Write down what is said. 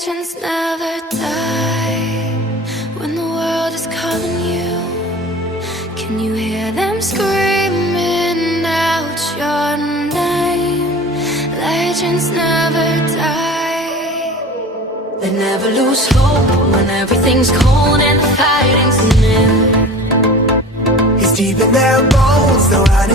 Legends never die. When the world is calling you, can you hear them screaming out your name? Legends never die. They never lose hope when everything's cold and the fighting's near. It's deep in their bones, they'll run